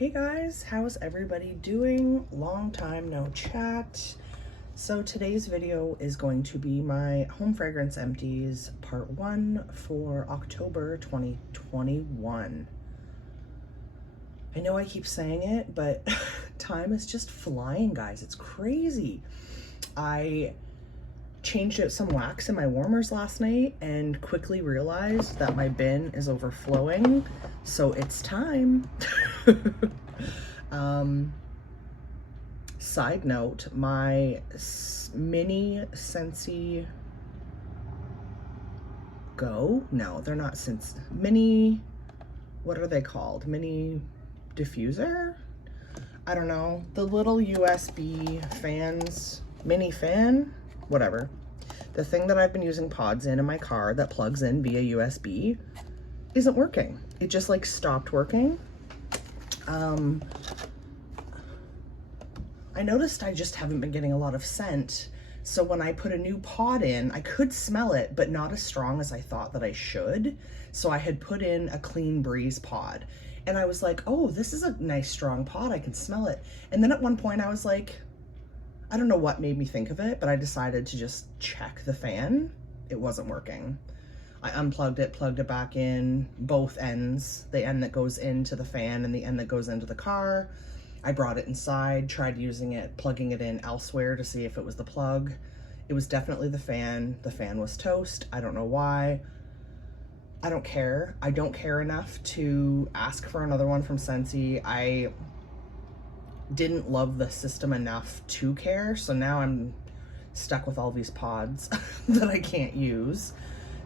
Hey guys, how's everybody doing? Long time no chat. So today's video is going to be my home fragrance empties part 1 for October 2021. I know I keep saying it, but time is just flying, guys. It's crazy. I changed out some wax in my warmers last night and quickly realized that my bin is overflowing, so it's time. Side note, my mini Scentsy Go? No, they're not mini, what are they called? Mini diffuser? I don't know. The little USB fans, mini fan, whatever. The thing that I've been using pods in my car that plugs in via USB isn't working. It just like stopped working. I noticed I just haven't been getting a lot of scent. So when I put a new pod in, I could smell it, but not as strong as I thought that I should. So I had put in a Clean Breeze pod and I was like, oh, this is a nice strong pod. I can smell it. And then at one point I was like, I don't know what made me think of it, but I decided to just check the fan. It wasn't working. I unplugged it, plugged it back in, both ends, the end that goes into the fan and the end that goes into the car. I brought it inside, tried using it, plugging it in elsewhere to see if it was the plug. It was definitely the fan. The fan was toast. I don't know why. I don't care. I don't care enough to ask for another one from Scentsy. I didn't love the system enough to care, so now I'm stuck with all these pods that I can't use.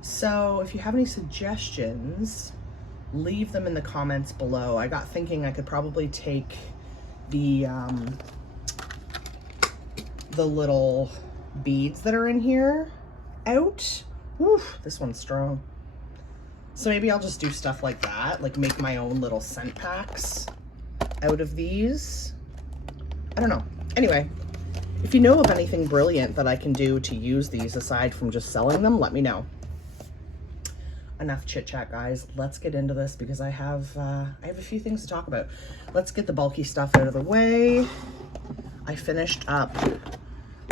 So if you have any suggestions, leave them in the comments below. I got thinking I could probably take the little beads that are in here out. Woof, this one's strong. So maybe I'll just do stuff like that, like make my own little scent packs out of these. I don't know. Anyway, if you know of anything brilliant that I can do to use these aside from just selling them, let me know. Enough chit chat, guys. Let's get into this because I have a few things to talk about. Let's get the bulky stuff out of the way. I finished up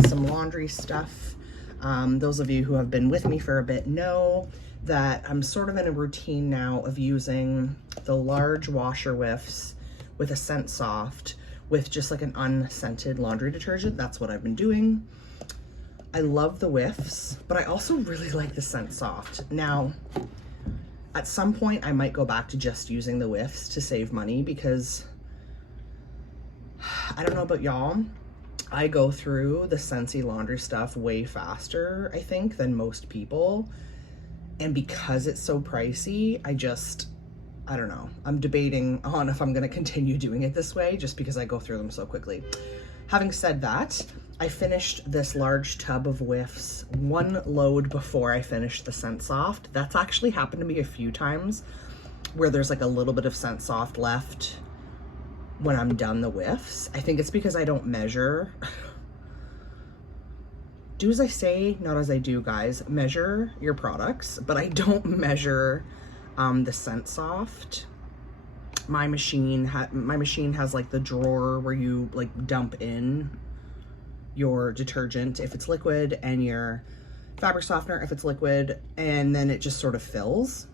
some laundry stuff. Those of you who have been with me for a bit know that I'm sort of in a routine now of using the large washer whiffs with a scent soft with just like an unscented laundry detergent. That's what I've been doing. I love the whiffs, but I also really like the scent soft. Now, at some point I might go back to just using the whiffs to save money because I don't know about y'all, I go through the Scentsy laundry stuff way faster, I think, than most people. And because it's so pricey, I don't know. I'm debating on if I'm gonna continue doing it this way just because I go through them so quickly. Having said that, I finished this large tub of whiffs one load before I finished the scent soft. That's actually happened to me a few times where there's like a little bit of scent soft left when I'm done the whiffs. I think it's because I don't measure. Do as I say, not as I do, guys. Measure your products, but I don't measure the scent soft. My machine has like the drawer where you like dump in your detergent if it's liquid and your fabric softener if it's liquid, and then it just sort of fills.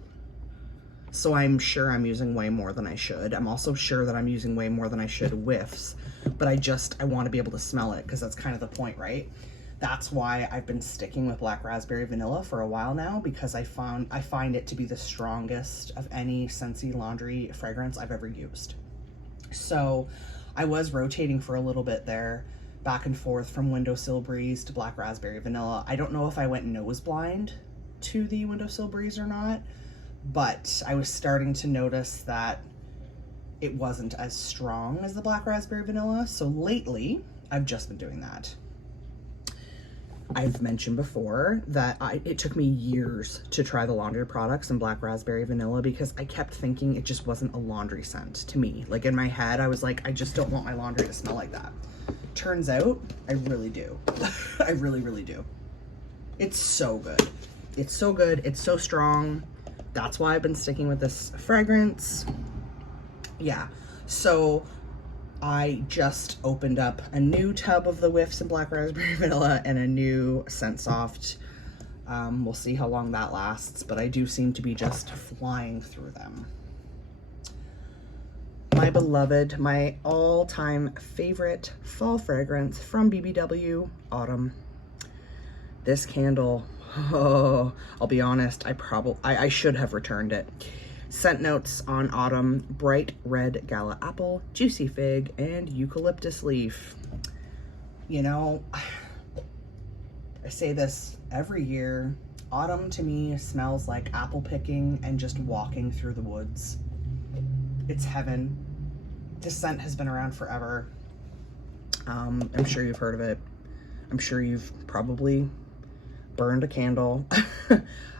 So I'm sure I'm using way more than I should. I'm also sure that I'm using way more than I should whiffs, but I want to be able to smell it because that's kind of the point, right? That's why I've been sticking with black raspberry vanilla for a while now, because I find it to be the strongest of any Scentsy laundry fragrance I've ever used. So I was rotating for a little bit there, back and forth from Windowsill Breeze to black raspberry vanilla. I don't know if I went nose blind to the Windowsill Breeze or not, but I was starting to notice that it wasn't as strong as the black raspberry vanilla. So lately I've just been doing that. I've mentioned before that it took me years to try the laundry products in black raspberry vanilla because I kept thinking it just wasn't a laundry scent to me. Like in my head, I was like, I just don't want my laundry to smell like that. Turns out I really do. I really, really do. It's so good. It's so good. It's so strong. That's why I've been sticking with this fragrance. Yeah. So I just opened up a new tub of the Whiffs and Black Raspberry Vanilla and a new Scent Soft. We'll see how long that lasts, but I do seem to be just flying through them. My beloved, my all-time favorite fall fragrance from BBW, Autumn. This candle, oh, I'll be honest, I should have returned it. Scent notes on Autumn: bright red gala apple, juicy fig, and eucalyptus leaf. You know, I say this every year, Autumn to me smells like apple picking and just walking through the woods. It's heaven. This scent has been around forever. I'm sure you've heard of it. I'm sure you've probably burned a candle.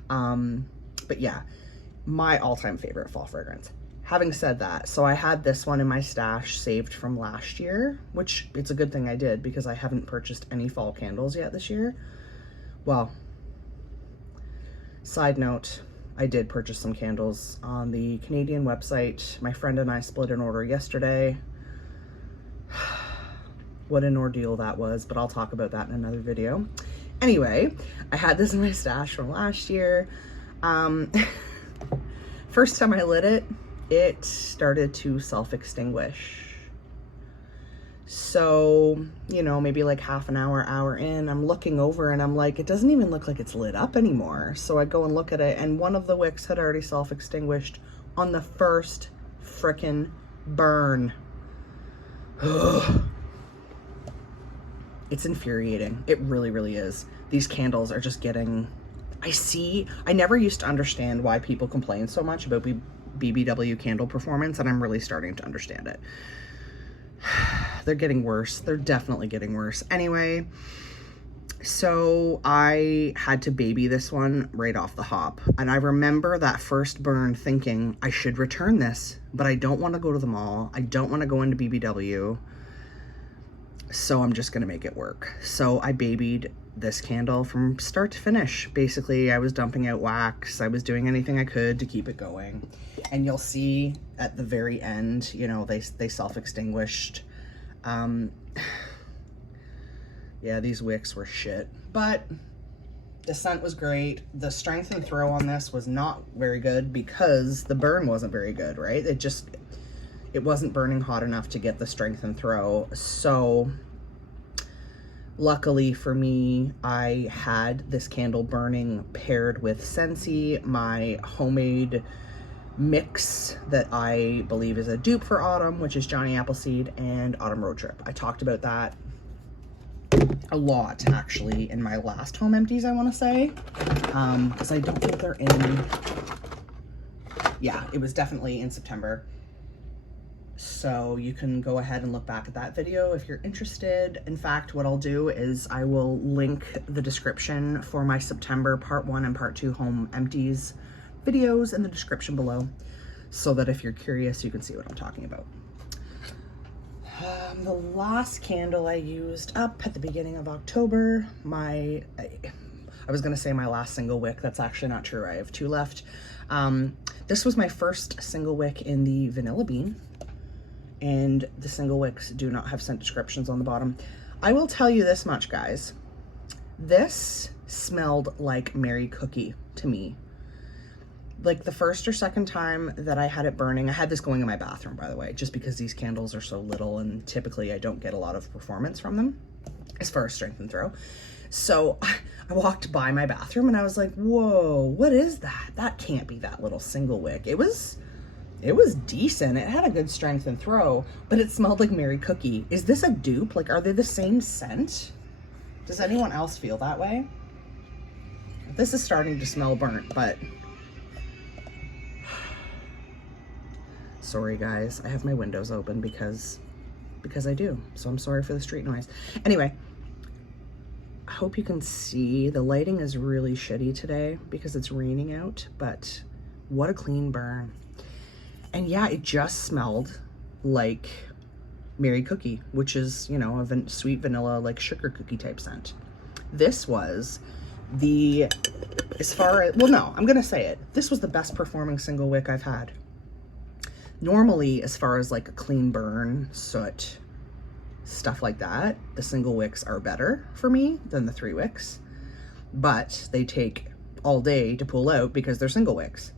But yeah, my all-time favorite fall fragrance. Having said that, so I had this one in my stash saved from last year, which it's a good thing I did because I haven't purchased any fall candles yet this year. Well, side note, I did purchase some candles on the Canadian website. My friend and I split an order yesterday. What an ordeal that was, but I'll talk about that in another video. Anyway, I had this in my stash from last year. First time I lit it, it started to self-extinguish. So, you know, maybe like half an hour in, I'm looking over and I'm like, it doesn't even look like it's lit up anymore. So I go and look at it, and one of the wicks had already self-extinguished on the first frickin' burn. It's infuriating. It really, really is. These candles are just getting, I never used to understand why people complain so much about BBW candle performance, and I'm really starting to understand it. They're getting worse. They're definitely getting worse. Anyway, so I had to baby this one right off the hop. And I remember that first burn thinking, I should return this, but I don't want to go to the mall. I don't want to go into BBW. So I'm just going to make it work. So I babied this candle from start to finish. Basically, I was dumping out wax. I was doing anything I could to keep it going. And you'll see at the very end, you know, they self-extinguished. Yeah, these wicks were shit, but the scent was great. The strength and throw on this was not very good because the burn wasn't very good, right? It wasn't burning hot enough to get the strength and throw. So luckily for me, I had this candle burning paired with Scentsy, my homemade mix that I believe is a dupe for Autumn, which is Johnny Appleseed and Autumn Road Trip. I talked about that a lot actually in my last home empties, I want to say, because I don't think they're in, yeah, it was definitely in September. So you can go ahead and look back at that video if you're interested. In fact, what I'll do is I will link the description for my September part 1 and part 2 home empties videos in the description below, so that if you're curious, you can see what I'm talking about. The last candle I used up at the beginning of October, I was gonna say my last single wick. That's actually not true. I have 2 left. This was my first single wick in the Vanilla Bean, and the single wicks do not have scent descriptions on the bottom. I will tell you this much, guys. This smelled like Mary Cookie to me. Like the first or second time that I had it burning, I had this going in my bathroom, by the way, just because these candles are so little and typically I don't get a lot of performance from them as far as strength and throw. So I walked by my bathroom and I was like, whoa, what is that? That can't be that little single wick. It was decent. It had a good strength and throw, but it smelled like Mary Cookie. Is this a dupe? Like, are they the same scent? Does anyone else feel that way? This is starting to smell burnt, but sorry guys, I have my windows open because I do. So I'm sorry for the street noise. Anyway, I hope you can see the lighting is really shitty today because it's raining out, but what a clean burn. And yeah, it just smelled like Mary Cookie, which is, you know, a sweet vanilla, like sugar cookie type scent. This was the, as far as, well, no, I'm gonna say it. This was the best performing single wick I've had. Normally, as far as like a clean burn, soot, stuff like that, the single wicks are better for me than the 3 wicks, but they take all day to pull out because they're single wicks.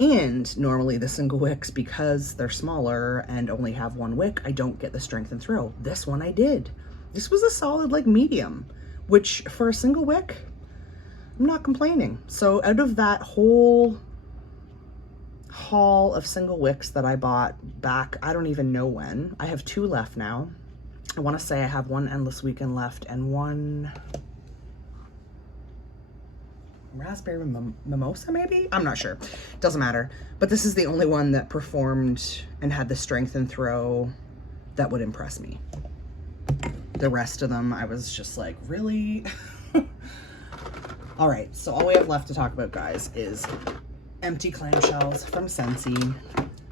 And normally the single wicks, because they're smaller and only have 1 wick, I don't get the strength and throw. This one I did. This was a solid like medium, which for a single wick, I'm not complaining. So out of that whole haul of single wicks that I bought back, I don't even know when, I have 2 left now. I want to say I have 1 Endless Weekend left and 1 raspberry mimosa, maybe? I'm not sure. Doesn't matter. But this is the only one that performed and had the strength and throw that would impress me. The rest of them, I was just like, really? All right, so all we have left to talk about, guys, is empty clamshells from Scentsy.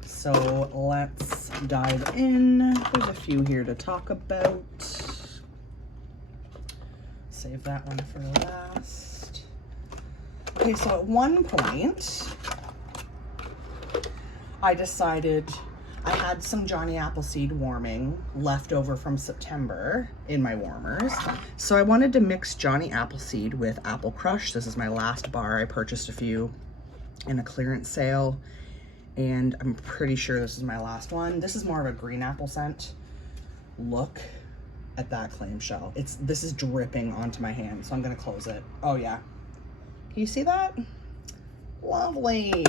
So let's dive in. There's a few here to talk about. Save that one for last. Okay, so at one point, I decided I had some Johnny Appleseed warming left over from September in my warmers. So I wanted to mix Johnny Appleseed with Apple Crush. This is my last bar. I purchased a few in a clearance sale, and I'm pretty sure this is my last one. This is more of a green apple scent. Look at that clamshell. This is dripping onto my hand, so I'm gonna close it. Oh yeah. Can you see that? Lovely.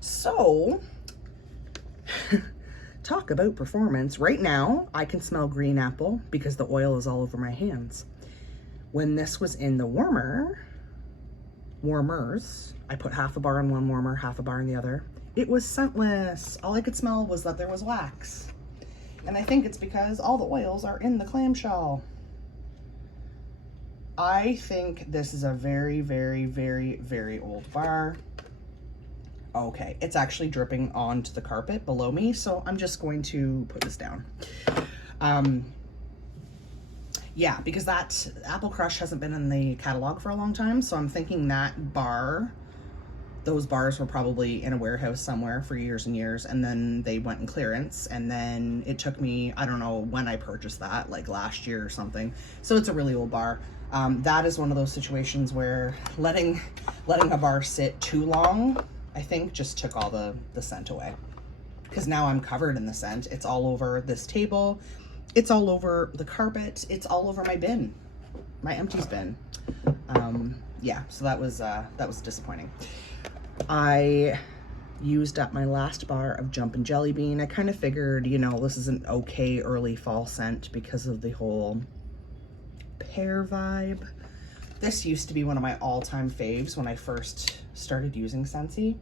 So, talk about performance. Right now, I can smell green apple because the oil is all over my hands. When this was in the warmers, I put half a bar in one warmer, half a bar in the other. It was scentless. All I could smell was that there was wax. And I think it's because all the oils are in the clamshell. I think this is a very, very, very, very old bar. Okay, it's actually dripping onto the carpet below me, so I'm just going to put this down. Yeah, because that Apple Crush hasn't been in the catalog for a long time, so I'm thinking that bar, those bars were probably in a warehouse somewhere for years and years, and then they went in clearance, and then it took me, I don't know when I purchased that, like last year or something, so it's a really old bar. That is one of those situations where letting a bar sit too long, I think, just took all the scent away. Because now I'm covered in the scent. It's all over this table. It's all over the carpet. It's all over my bin, my Empties bin. Yeah, so that was disappointing. I used up my last bar of Jumpin' Jelly Bean. I kind of figured, you know, this is an okay early fall scent because of the whole pear vibe. This used to be one of my all-time faves when I first started using Scentsy,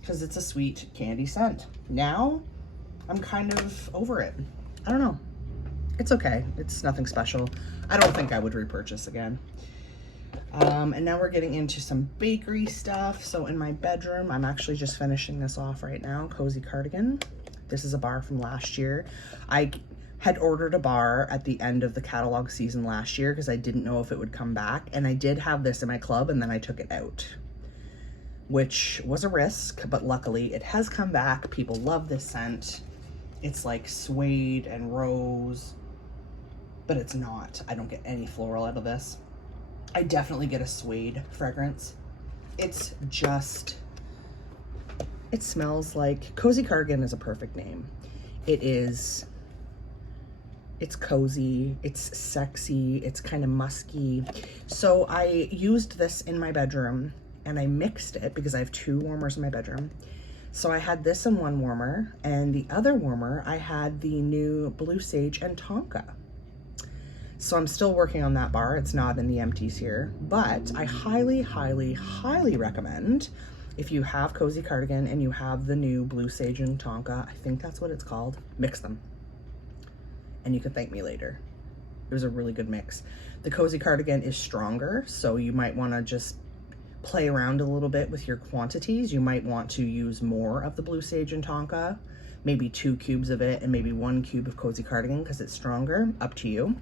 because it's a sweet candy scent. Now, I'm kind of over it. I don't know. It's okay. It's nothing special. I don't think I would repurchase again. And now we're getting into some bakery stuff. So in my bedroom, I'm actually just finishing this off right now. Cozy Cardigan. This is a bar from last year. I had ordered a bar at the end of the catalog season last year because I didn't know if it would come back. And I did have this in my club, and then I took it out, which was a risk, but luckily it has come back. People love this scent. It's like suede and rose, but it's not. I don't get any floral out of this. I definitely get a suede fragrance. It's just, it smells like, Cozy Cardigan is a perfect name. It's cozy, it's sexy, it's kind of musky. So I used this in my bedroom and I mixed it because I have 2 warmers in my bedroom. So I had this in one warmer, and the other warmer, I had the new Blue Sage and Tonka. So I'm still working on that bar. It's not in the Empties here, but I highly, highly, highly recommend, if you have Cozy Cardigan and you have the new Blue Sage and Tonka, I think that's what it's called, mix them. And you can thank me later. It was a really good mix. The Cozy Cardigan is stronger, so you might want to just play around a little bit with your quantities. You might want to use more of the Blue Sage and Tonka, maybe 2 cubes of it and maybe 1 cube of Cozy Cardigan because it's stronger, up to you.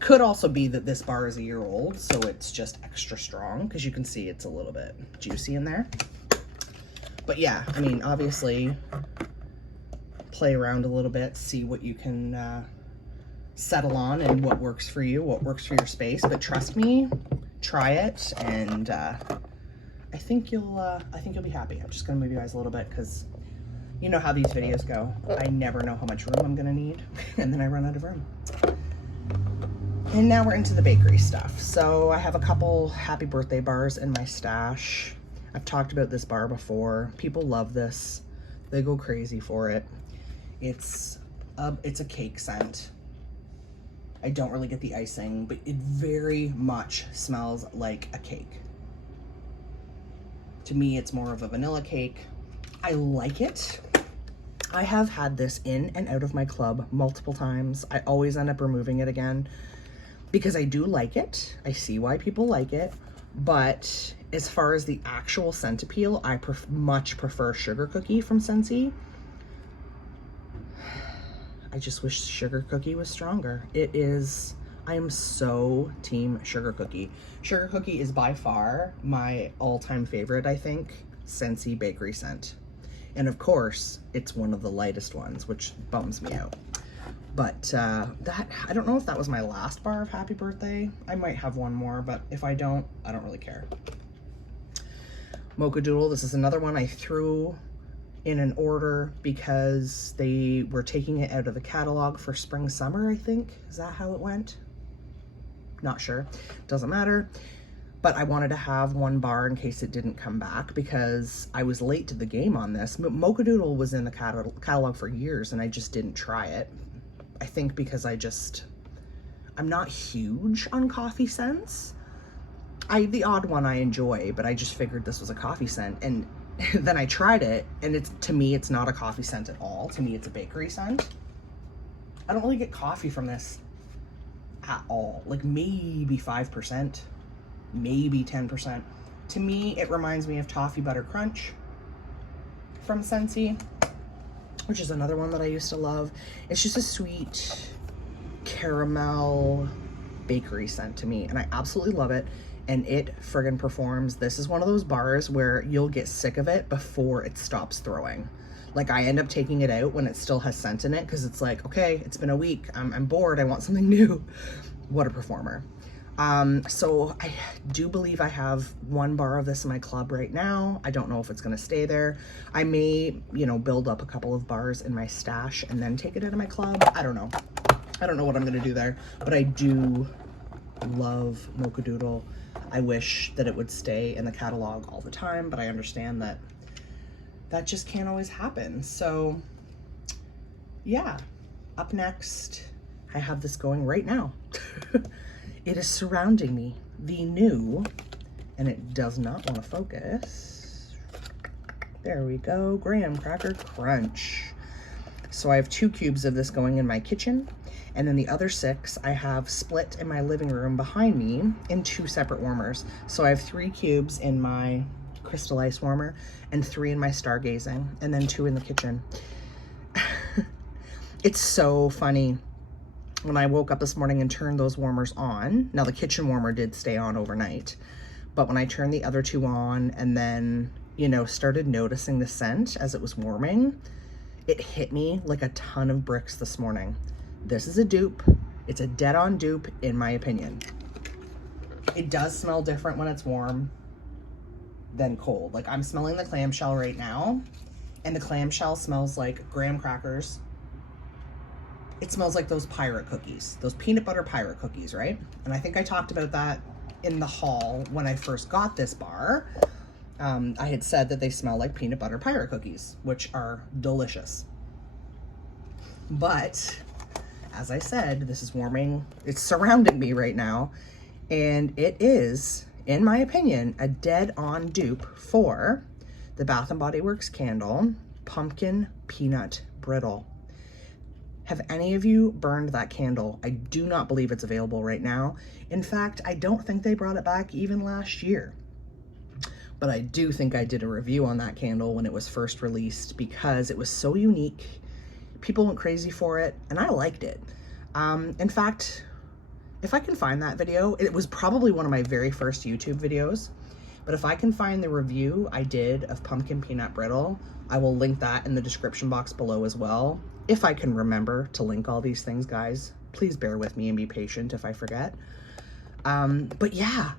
Could also be that this bar is a year old, so it's just extra strong because you can see it's a little bit juicy in there. But yeah, I mean, obviously play around a little bit, see what you can settle on and what works for you, what works for your space. But trust me, try it, and I think you'll be happy. I'm just gonna move you guys a little bit because you know how these videos go. I never know how much room I'm gonna need, and then I run out of room. And now we're into the bakery stuff. So I have a couple happy birthday bars in my stash. I've talked about this bar before. People love this. They go crazy for it. It's a cake scent. I don't really get the icing, but it very much smells like a cake. To me, it's more of a vanilla cake. I like it. I have had this in and out of my club multiple times. I always end up removing it again because I do like it. I see why people like it, but as far as the actual scent appeal, I much prefer Sugar Cookie from Scentsy. I just wish Sugar Cookie was stronger. I am so team Sugar Cookie. Sugar Cookie is by far my all-time favorite, I think, Scentsy bakery scent. And of course, it's one of the lightest ones, which bums me out. But I don't know if that was my last bar of Happy Birthday. I might have one more, but if I don't really care. Mocha Doodle, this is another one I threw in an order because they were taking it out of the catalog for spring summer, I think. Is that how it went? Not sure. Doesn't matter. But I wanted to have one bar in case it didn't come back because I was late to the game on this. Mocha Doodle was in the catalog for years and I just didn't try it. I think because I'm not huge on coffee scents. The odd one I enjoy, but I just figured this was a coffee scent. And then I tried it, and to me, it's not a coffee scent at all. To me, it's a bakery scent. I don't really get coffee from this at all. Like maybe 5%, maybe 10%. To me, it reminds me of Toffee Butter Crunch from Scentsy, which is another one that I used to love. It's just a sweet caramel bakery scent to me, and I absolutely love it. And it friggin' performs. This is one of those bars where you'll get sick of it before it stops throwing. Like I end up taking it out when it still has scent in it because it's like, okay, it's been a week. I'm bored. I want something new. What a performer. So I do believe I have one bar of this in my club right now. I don't know if it's gonna stay there. I may, build up a couple of bars in my stash and then take it out of my club. I don't know. I don't know what I'm gonna do there, but I do love Mocha Doodle. I wish that it would stay in the catalog all the time, but I understand that just can't always happen. So yeah, up next, I have this going right now. It is surrounding me, the new, and it does not want to focus. There we go, Graham Cracker Crunch. So I have 2 cubes of this going in my kitchen, and then the other 6 I have split in my living room behind me in 2 separate warmers. So I have 3 cubes in my crystal ice warmer and 3 in my stargazing, and then 2 in the kitchen. It's so funny. When I woke up this morning and turned those warmers on, now the kitchen warmer did stay on overnight, but when I turned the other 2 on and then, started noticing the scent as it was warming, it hit me like a ton of bricks this morning. This is a dupe. It's a dead-on dupe, in my opinion. It does smell different when it's warm than cold. Like I'm smelling the clamshell right now, and the clamshell smells like graham crackers. It smells like those pirate cookies, those peanut butter pirate cookies, right? And I think I talked about that in the haul when I first got this bar. I had said that they smell like peanut butter pirate cookies, which are delicious. But as I said, this is warming. It's surrounding me right now. And it is, in my opinion, a dead-on dupe for the Bath & Body Works candle Pumpkin Peanut Brittle. Have any of you burned that candle? I do not believe it's available right now. In fact, I don't think they brought it back even last year. But I do think I did a review on that candle when it was first released because it was so unique. People went crazy for it, and I liked it. In fact, if I can find that video, it was probably one of my very first YouTube videos. But if I can find the review I did of pumpkin peanut brittle, I will link that in the description box below as well. If I can remember to link all these things, guys, please bear with me and be patient if I forget. But yeah,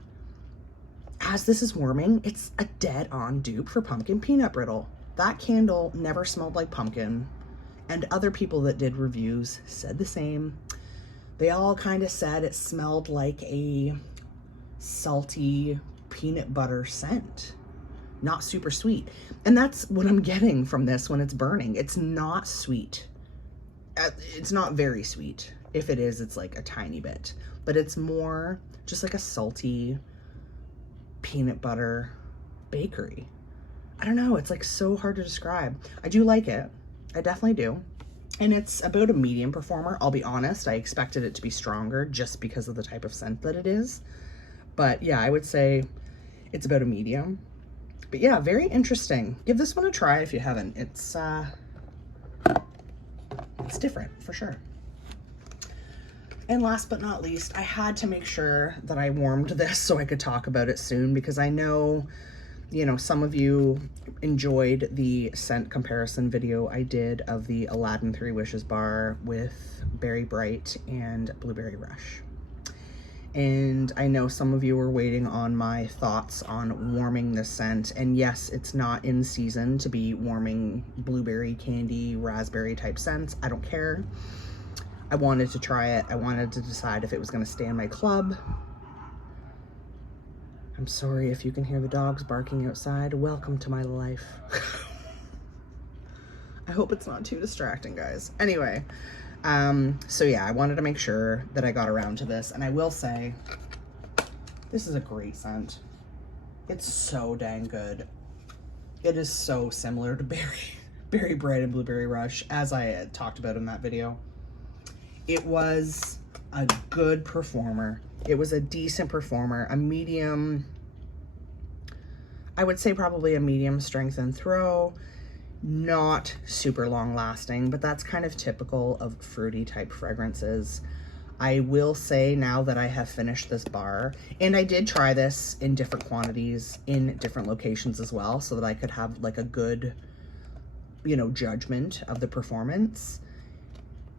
as this is warming, it's a dead-on dupe for pumpkin peanut brittle. That candle never smelled like pumpkin, and other people that did reviews said the same. They all kind of said it smelled like a salty peanut butter scent, not super sweet. And that's what I'm getting from this when it's burning. It's not sweet. It's not very sweet. If it is, it's like a tiny bit, but it's more just like a salty peanut butter bakery. I don't know. It's like so hard to describe. I do like it. I definitely do. And it's about a medium performer. I'll be honest. I expected it to be stronger just because of the type of scent that it is. But yeah, I would say it's about a medium. But yeah, very interesting. Give this one a try if you haven't. It's different for sure. And last but not least, I had to make sure that I warmed this so I could talk about it soon, because I know, you know, some of you enjoyed the scent comparison video I did of the Aladdin 3 Wishes bar with Berry Bright and Blueberry Rush. And I know some of you were waiting on my thoughts on warming this scent. And yes, it's not in season to be warming blueberry, candy, raspberry type scents. I don't care. I wanted to try it. I wanted to decide if it was going to stay in my club. I'm sorry if you can hear the dogs barking outside. Welcome to my life. I hope it's not too distracting, guys. Anyway, so yeah, I wanted to make sure that I got around to this. And I will say, this is a great scent. It's so dang good. It is so similar to Berry Bright and Blueberry Rush, as I had talked about in that video. It was a good performer. It was a decent performer, a medium, I would say probably a medium strength and throw, not super long lasting, but that's kind of typical of fruity type fragrances. I will say now that I have finished this bar, and I did try this in different quantities in different locations as well, so that I could have like a good, you know, judgment of the performance.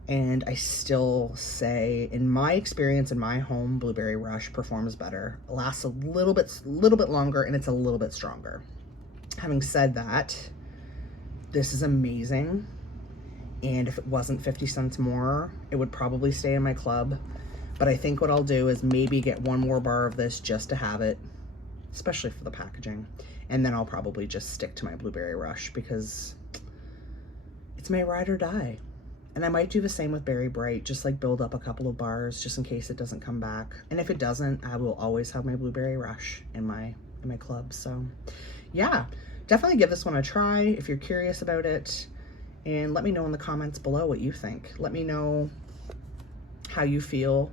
And I still say, in my experience in my home, Blueberry Rush performs better, lasts a little bit longer, and it's a little bit stronger. Having said that, this is amazing. And if it wasn't 50 cents more, it would probably stay in my club. But I think what I'll do is maybe get one more bar of this just to have it, especially for the packaging. And then I'll probably just stick to my Blueberry Rush because it's my ride or die. And I might do the same with Berry Bright, just like build up a couple of bars just in case it doesn't come back. And if it doesn't, I will always have my Blueberry Rush in my club. So yeah, definitely give this one a try if you're curious about it. And let me know in the comments below what you think. Let me know how you feel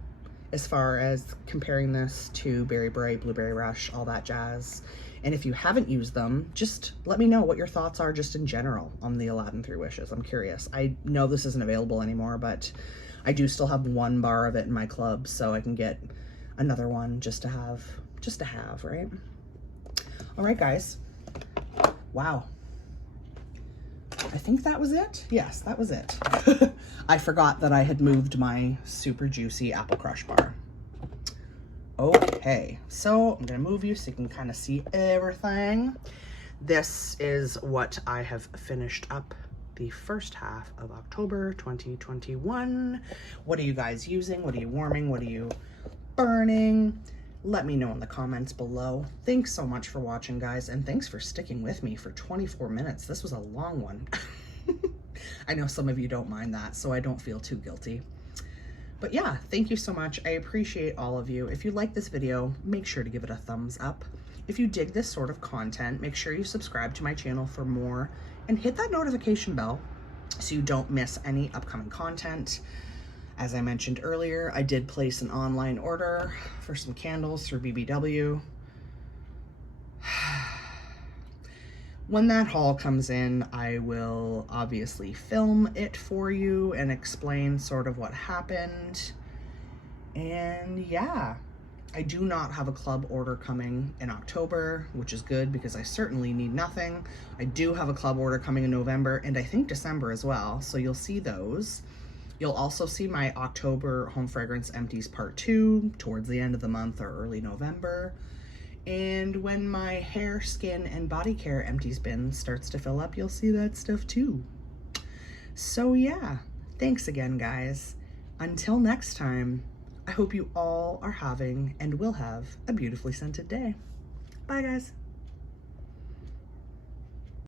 as far as comparing this to Berry Bright, Blueberry Rush, all that jazz. And if you haven't used them, just let me know what your thoughts are just in general on the Aladdin 3 Wishes. I'm curious. I know this isn't available anymore, but I do still have one bar of it in my club, so I can get another one just to have, right? All right, guys. Wow. I think that was it. Yes, that was it. I forgot that I had moved my super juicy apple crush bar. Okay, so I'm gonna move you so you can kind of see everything. This is what I have finished up the first half of October 2021. What are you guys using? What are you warming? What are you burning? Let me know in the comments below. Thanks so much for watching, guys, and thanks for sticking with me for 24 minutes. This was a long one. I know some of you don't mind that, so I don't feel too guilty. But yeah, thank you so much. I appreciate all of you. If you like this video, make sure to give it a thumbs up. If you dig this sort of content, make sure you subscribe to my channel for more and hit that notification bell so you don't miss any upcoming content. As I mentioned earlier, I did place an online order for some candles through BBW. When that haul comes in, I will obviously film it for you and explain sort of what happened. And yeah, I do not have a club order coming in October, which is good because I certainly need nothing. I do have a club order coming in November and I think December as well, so you'll see those. You'll also see my October Home Fragrance Empties Part 2 towards the end of the month or early November. And when my hair, skin, and body care empties bin starts to fill up, you'll see that stuff too. So yeah, thanks again, guys. Until next time, I hope you all are having and will have a beautifully scented day. Bye, guys.